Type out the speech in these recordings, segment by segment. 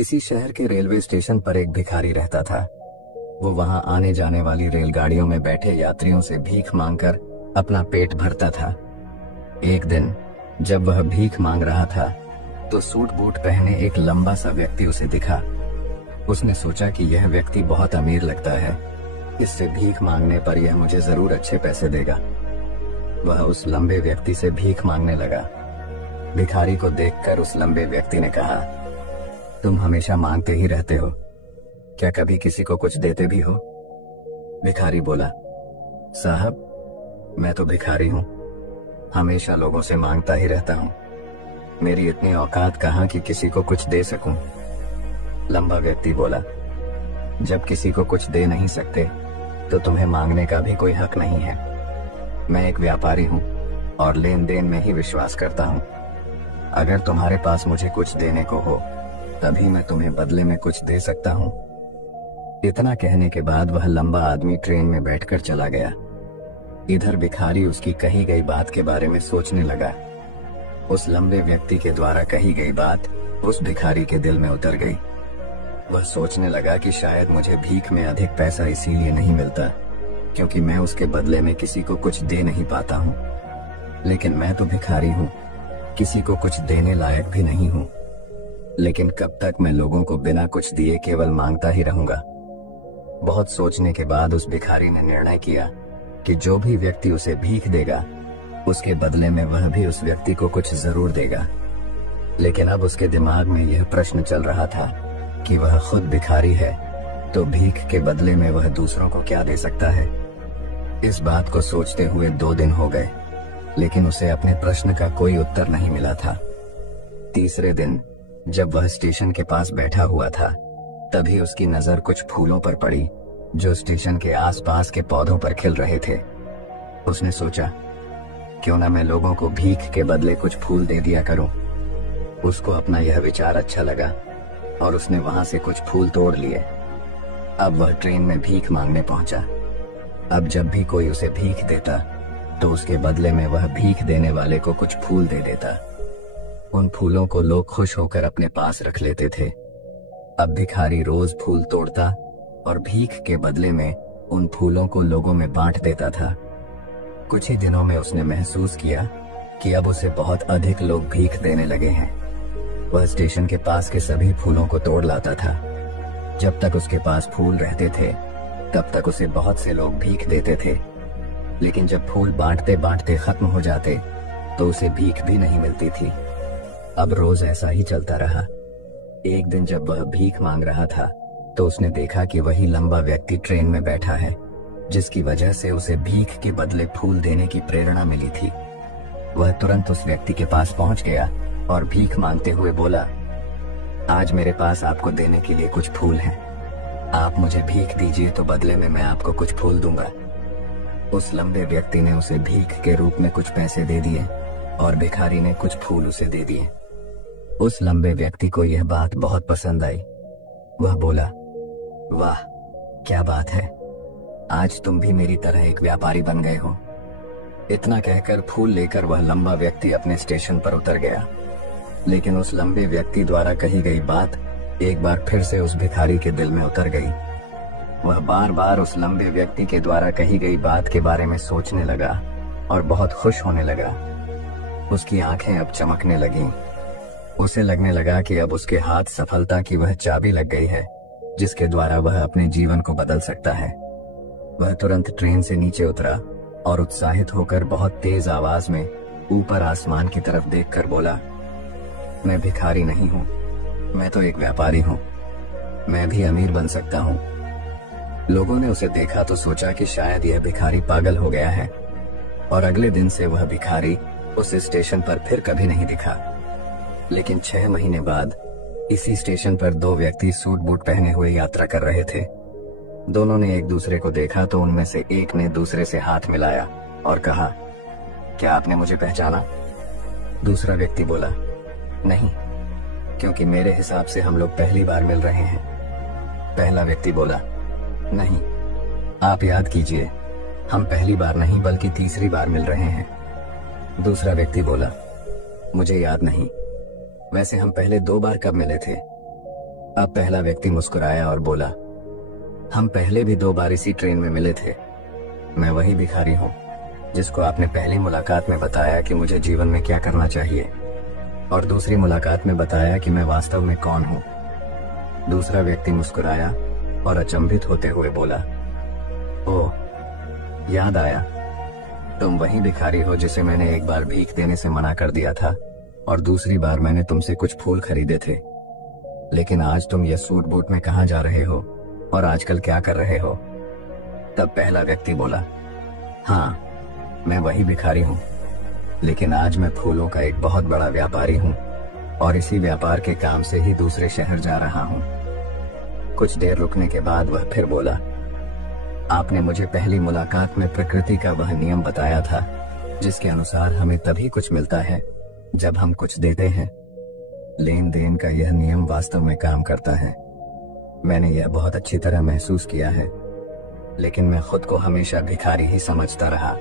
किसी शहर के रेलवे स्टेशन पर एक भिखारी रहता था। वो वहां आने जाने वाली रेलगाड़ियों में बैठे यात्रियों से भीख मांगकर अपना पेट भरता था। एक दिन जब वह भीख मांग रहा था तो सूट बूट पहने एक लंबा सा व्यक्ति उसे दिखा। उसने सोचा कि यह व्यक्ति बहुत अमीर लगता है, इससे भीख मांगने पर यह मुझे जरूर अच्छे पैसे देगा। वह उस लंबे व्यक्ति से भीख मांगने लगा। भिखारी को देखकर उस लंबे व्यक्ति ने कहा, तुम हमेशा मांगते ही रहते हो, क्या कभी किसी को कुछ देते भी हो? भिखारी बोला, साहब मैं तो भिखारी हूं, हमेशा लोगों से मांगता ही रहता हूं, मेरी इतनी औकात कहां कि किसी को कुछ दे सकूं। लंबा व्यक्ति बोला, जब किसी को कुछ दे नहीं सकते तो तुम्हें मांगने का भी कोई हक नहीं है। मैं एक व्यापारी हूं और लेन देन में ही विश्वास करता हूं। अगर तुम्हारे पास मुझे कुछ देने को हो तभी मैं तुम्हें बदले में कुछ दे सकता हूं। इतना कहने के बाद वह लंबा आदमी ट्रेन में बैठकर चला गया। इधर भिखारी उसकी कही गई बात के बारे में सोचने लगा। उस लंबे व्यक्ति के द्वारा कही गई बात उस भिखारी के दिल में उतर गई। वह सोचने लगा कि शायद मुझे भीख में अधिक पैसा इसीलिए नहीं मिलता क्योंकि मैं उसके बदले में किसी को कुछ दे नहीं पाता हूँ। लेकिन मैं तो भिखारी हूँ, किसी को कुछ देने लायक भी नहीं हूँ। लेकिन कब तक मैं लोगों को बिना कुछ दिए केवल मांगता ही रहूंगा। बहुत सोचने के बाद उस भिखारी ने निर्णय किया कि जो भी व्यक्ति उसे भीख देगा उसके बदले में वह भी उस व्यक्ति को कुछ जरूर देगा। लेकिन अब उसके दिमाग में यह प्रश्न चल रहा था कि वह खुद भिखारी है तो भीख के बदले में वह दूसरों को क्या दे सकता है। इस बात को सोचते हुए 2 दिन हो गए, लेकिन उसे अपने प्रश्न का कोई उत्तर नहीं मिला था। तीसरे दिन जब वह स्टेशन के पास बैठा हुआ था तभी उसकी नजर कुछ फूलों पर पड़ी जो स्टेशन के आसपास के पौधों पर खिल रहे थे। उसने सोचा, क्यों ना मैं लोगों को भीख के बदले कुछ फूल दे दिया करूं। उसको अपना यह विचार अच्छा लगा और उसने वहां से कुछ फूल तोड़ लिए। अब वह ट्रेन में भीख मांगने पहुंचा। अब जब भी कोई उसे भीख देता तो उसके बदले में वह भीख देने वाले को कुछ फूल दे देता। उन फूलों को लोग खुश होकर अपने पास रख लेते थे। अब भिखारी रोज फूल तोड़ता और भीख के बदले में उन फूलों को लोगों में बांट देता था। कुछ ही दिनों में उसने महसूस किया कि अब उसे बहुत अधिक लोग भीख देने लगे हैं। वह स्टेशन के पास के सभी फूलों को तोड़ लाता था। जब तक उसके पास फूल रहते थे तब तक उसे बहुत से लोग भीख देते थे, लेकिन जब फूल बांटते बांटते खत्म हो जाते तो उसे भीख भी नहीं मिलती थी। अब रोज ऐसा ही चलता रहा। एक दिन जब वह भीख मांग रहा था तो उसने देखा कि वही लंबा व्यक्ति ट्रेन में बैठा है, जिसकी वजह से उसे भीख के बदले फूल देने की प्रेरणा मिली थी। वह तुरंत उस व्यक्ति के पास पहुंच गया और भीख मांगते हुए बोला, आज मेरे पास आपको देने के लिए कुछ फूल हैं। आप मुझे भीख दीजिए तो बदले में मैं आपको कुछ फूल दूंगा। उस लंबे व्यक्ति ने उसे भीख के रूप में कुछ पैसे दे दिए और भिखारी ने कुछ फूल उसे दे दिए। उस लंबे व्यक्ति को यह बात बहुत पसंद आई। वह बोला, वाह क्या बात है, आज तुम भी मेरी तरह एक व्यापारी बन गए हो। इतना कहकर फूल लेकर वह लंबा व्यक्ति अपने स्टेशन पर उतर गया। लेकिन उस लंबे व्यक्ति द्वारा कही गई बात एक बार फिर से उस भिखारी के दिल में उतर गई। वह बार बार उस लंबे व्यक्ति के द्वारा कही गई बात के बारे में सोचने लगा और बहुत खुश होने लगा। उसकी आंखें अब चमकने लगीं। उसे लगने लगा कि अब उसके हाथ सफलता की वह चाबी लग गई है जिसके द्वारा वह अपने जीवन को बदल सकता है। वह तुरंत ट्रेन से नीचे उतरा और उत्साहित होकर बहुत तेज आवाज में ऊपर आसमान की तरफ देखकर बोला, मैं भिखारी नहीं हूँ, मैं तो एक व्यापारी हूँ, मैं भी अमीर बन सकता हूँ। लोगों ने उसे देखा तो सोचा कि शायद यह भिखारी पागल हो गया है और अगले दिन से वह भिखारी उस स्टेशन पर फिर कभी नहीं दिखा। लेकिन 6 महीने बाद इसी स्टेशन पर 2 व्यक्ति सूट बूट पहने हुए यात्रा कर रहे थे। दोनों ने एक दूसरे को देखा तो उनमें से एक ने दूसरे से हाथ मिलाया और कहा, क्या आपने मुझे पहचाना? दूसरा व्यक्ति बोला, नहीं, क्योंकि मेरे हिसाब से हम लोग पहली बार मिल रहे हैं। पहला व्यक्ति बोला, नहीं, आप याद कीजिए, हम पहली बार नहीं बल्कि तीसरी बार मिल रहे हैं। दूसरा व्यक्ति बोला, मुझे याद नहीं, वैसे हम पहले 2 बार कब मिले थे? अब पहला व्यक्ति मुस्कुराया और बोला, हम पहले भी 2 बार इसी ट्रेन में मिले थे। मैं वही भिखारी हूँ जिसको आपने पहली मुलाकात में बताया कि मुझे जीवन में क्या करना चाहिए, और दूसरी मुलाकात में बताया कि मैं वास्तव में कौन हूँ। दूसरा व्यक्ति मुस्कुराया और अचंभित होते हुए बोला, ओह, याद आया, तुम वही भिखारी हो जिसे मैंने एक बार भीख देने से मना कर दिया था और दूसरी बार मैंने तुमसे कुछ फूल खरीदे थे। लेकिन आज तुम ये सूट बूट में कहाँ जा रहे हो और आजकल क्या कर रहे हो? तब पहला व्यक्ति बोला, हाँ, मैं वही भिखारी हूँ, लेकिन आज मैं फूलों का एक बहुत बड़ा व्यापारी हूँ और इसी व्यापार के काम से ही दूसरे शहर जा रहा हूँ। कुछ देर रुकने के बाद वह फिर बोला, आपने मुझे पहली मुलाकात में प्रकृति का वह नियम बताया था जिसके अनुसार हमें तभी कुछ मिलता है जब हम कुछ देते हैं। लेन देन का यह नियम वास्तव में काम करता है। मैंने यह बहुत अच्छी तरह महसूस किया है, लेकिन मैं खुद को हमेशा भिखारी ही समझता रहा।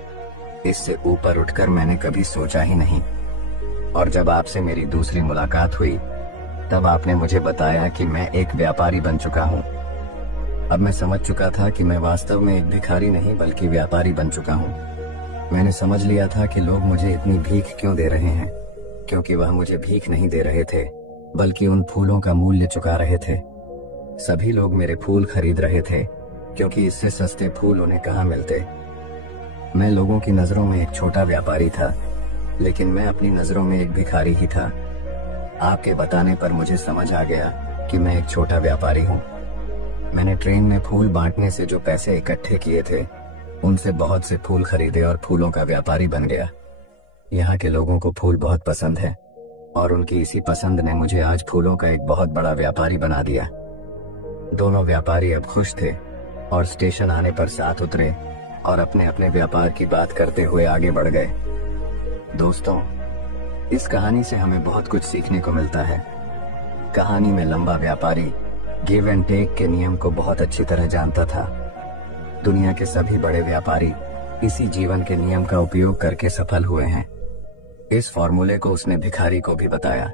इससे ऊपर उठकर मैंने कभी सोचा ही नहीं। और जब आपसे मेरी दूसरी मुलाकात हुई तब आपने मुझे बताया कि मैं एक व्यापारी बन चुका हूँ। अब मैं समझ चुका था कि मैं वास्तव में एक भिखारी नहीं बल्कि व्यापारी बन चुका हूँ। मैंने समझ लिया था कि लोग मुझे इतनी भीख क्यों दे रहे हैं, क्योंकि वह मुझे भीख नहीं दे रहे थे बल्कि उन फूलों का मूल्य चुका रहे थे। सभी लोग मेरे फूल खरीद रहे थे क्योंकि इससे सस्ते फूल उन्हें कहाँ मिलते। मैं लोगों की नजरों में एक छोटा व्यापारी था, लेकिन मैं अपनी नजरों में एक भिखारी ही था। आपके बताने पर मुझे समझ आ गया कि मैं एक छोटा व्यापारी हूँ। मैंने ट्रेन में फूल बांटने से जो पैसे इकट्ठे किए थे उनसे बहुत से फूल खरीदे और फूलों का व्यापारी बन गया। यहाँ के लोगों को फूल बहुत पसंद है और उनकी इसी पसंद ने मुझे आज फूलों का एक बहुत बड़ा व्यापारी बना दिया। दोनों व्यापारी अब खुश थे और स्टेशन आने पर साथ उतरे और अपने अपने व्यापार की बात करते हुए आगे बढ़ गए। दोस्तों, इस कहानी से हमें बहुत कुछ सीखने को मिलता है। कहानी में लंबा व्यापारी गिव एंड टेक के नियम को बहुत अच्छी तरह जानता था। दुनिया के सभी बड़े व्यापारी इसी जीवन के नियम का उपयोग करके सफल हुए हैं। इस फॉर्मूले को उसने भिखारी को भी बताया।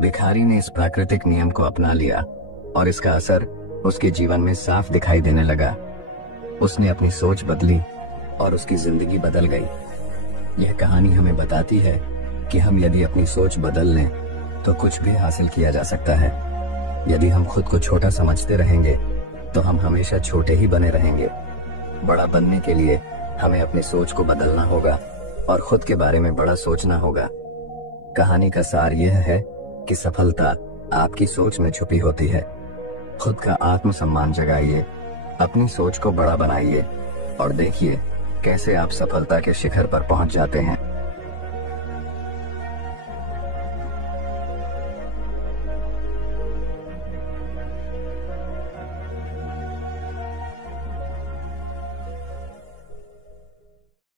भिखारी ने इस प्राकृतिक नियम को अपना लिया और इसका असर उसके जीवन में साफ दिखाई देने लगा। उसने अपनी सोच बदली और उसकी जिंदगी बदल गई। यह कहानी हमें बताती है कि हम यदि अपनी सोच बदल लें तो कुछ भी हासिल किया जा सकता है। यदि हम खुद को छोटा समझते रहेंगे तो हम हमेशा छोटे ही बने रहेंगे। बड़ा बनने के लिए हमें अपनी सोच को बदलना होगा और खुद के बारे में बड़ा सोचना होगा। कहानी का सार यह है कि सफलता आपकी सोच में छुपी होती है। खुद का आत्मसम्मान जगाइए, अपनी सोच को बड़ा बनाइए और देखिए कैसे आप सफलता के शिखर पर पहुंच जाते हैं।